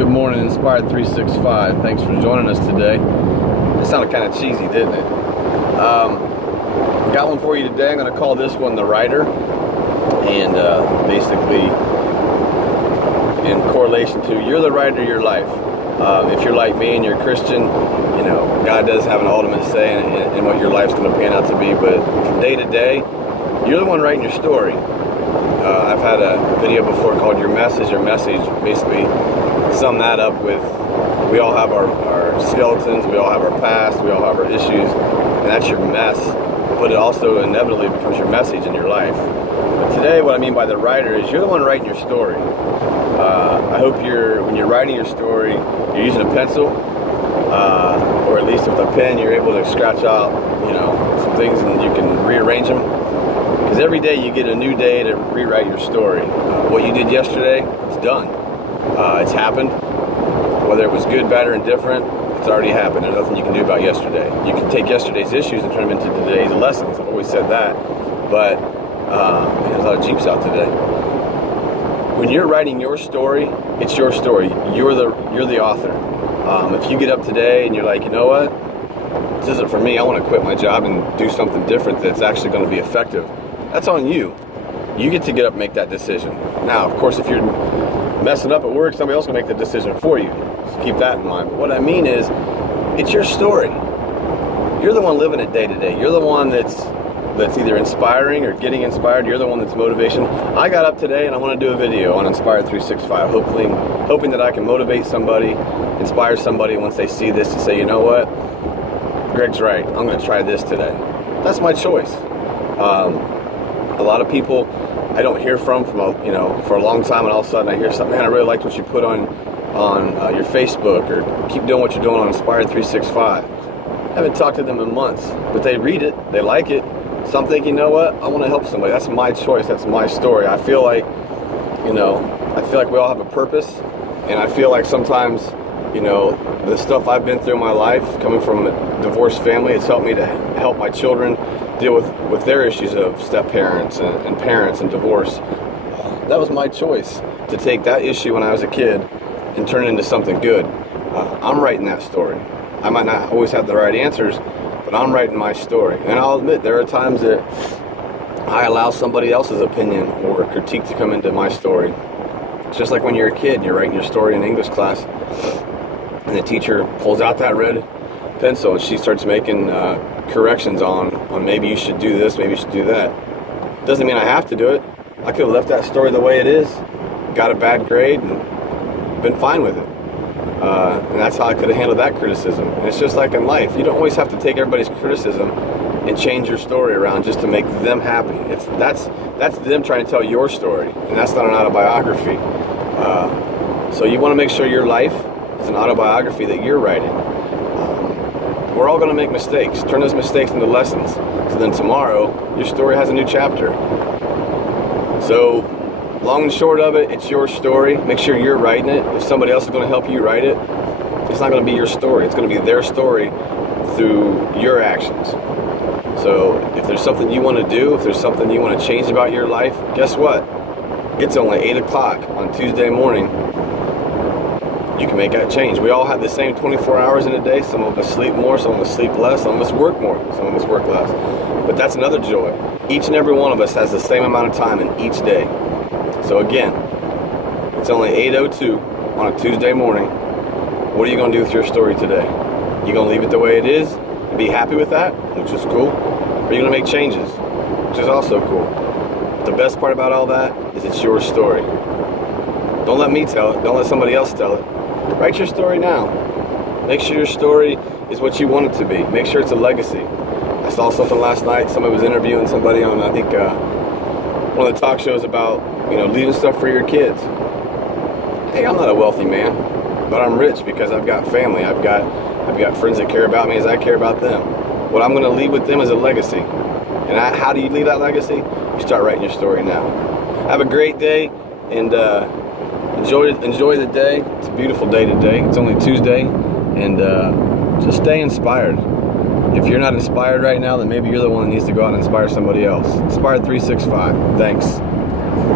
Good morning, Inspired 365. Thanks for joining us today. It sounded kind of cheesy, didn't it? Got one for you today. I'm going to call this one The Writer. And basically, in correlation to, you're the writer of your life. If you're like me and you're a Christian, you know, God does have an ultimate say in what your life's going to pan out to be. But from day to day, you're the one writing your story. I've had a video before called Your Message. Your Message, basically sum that up with, we all have our skeletons, we all have our past, we all have our issues, and that's your mess. But it also inevitably becomes your message in your life. But today, what I mean by the writer is you're the one writing your story. I hope when you're writing your story, you're using a pencil, or at least with a pen, you're able to scratch out, you know, some things and you can rearrange them. Because every day you get a new day to rewrite your story. What you did yesterday, it's done. It's happened. Whether it was good, bad, or indifferent, it's already happened. There's nothing you can do about yesterday. You can take yesterday's issues and turn them into today's lessons. I've always said that. But there's a lot of Jeeps out today. When you're writing your story, it's your story. You're the author. If you get up today and you're like, you know what? This isn't for me. I want to quit my job and do something different that's actually going to be effective. That's on you. You get to get up and make that decision. Now, of course, if you're messing up at work, somebody else will make the decision for you. So keep that in mind. But what I mean is, it's your story. You're the one living it day to day. You're the one that's either inspiring or getting inspired. You're the one that's motivation. I got up today and I want to do a video on Inspired 365, hoping that I can motivate somebody, inspire somebody once they see this to say, you know what? Greg's right. I'm going to try this today. That's my choice. A lot of people I don't hear from for a long time, and all of a sudden I hear something, man, I really liked what you put on your Facebook, or keep doing what you're doing on Inspired 365. I haven't talked to them in months, but they read it, they like it. So I'm thinking, you know what? I want to help somebody. That's my choice. That's my story. I feel like we all have a purpose, and I feel like sometimes, the stuff I've been through in my life, coming from a divorced family, it's helped me to help my children deal with their issues of step-parents and parents and divorce. That was my choice, to take that issue when I was a kid and turn it into something good. I'm writing that story. I might not always have the right answers, but I'm writing my story. And I'll admit, there are times that I allow somebody else's opinion or critique to come into my story. It's just like when you're a kid and you're writing your story in English class, and the teacher pulls out that red pencil and she starts making corrections on maybe you should do this, maybe you should do that. Doesn't mean I have to do it. I could have left that story the way it is, got a bad grade, and been fine with it. And that's how I could have handled that criticism. And it's just like in life. You don't always have to take everybody's criticism and change your story around just to make them happy. That's them trying to tell your story, and that's not an autobiography. So you want to make sure your life is an autobiography that you're writing. We're all going to make mistakes. Turn those mistakes into lessons. So then tomorrow, your story has a new chapter. So, long and short of it, it's your story. Make sure you're writing it. If somebody else is going to help you write it, it's not going to be your story. It's going to be their story through your actions. So, if there's something you want to do, if there's something you want to change about your life, guess what? It's only 8 o'clock on Tuesday morning. You can make that change. We all have the same 24 hours in a day. Some of us sleep more, some of us sleep less, some of us work more, some of us work less. But that's another joy. Each and every one of us has the same amount of time in each day. So again, it's only 8:02 on a Tuesday morning. What are you going to do with your story today? You going to leave it the way it is and be happy with that, which is cool? Or are you going to make changes, which is also cool? But the best part about all that is it's your story. Don't let me tell it. Don't let somebody else tell it. Write your story now. Make sure your story is what you want it to be. Make sure it's a legacy. I saw something last night. Somebody was interviewing somebody on, I think, one of the talk shows about, leaving stuff for your kids. Hey, I'm not a wealthy man, but I'm rich because I've got family. I've got friends that care about me as I care about them. What I'm going to leave with them is a legacy. And how do you leave that legacy? You start writing your story now. Have a great day, and enjoy the day. It's a beautiful day today. It's only Tuesday, and just stay inspired. If you're not inspired right now, then maybe you're the one that needs to go out and inspire somebody else. Inspired 365. Thanks.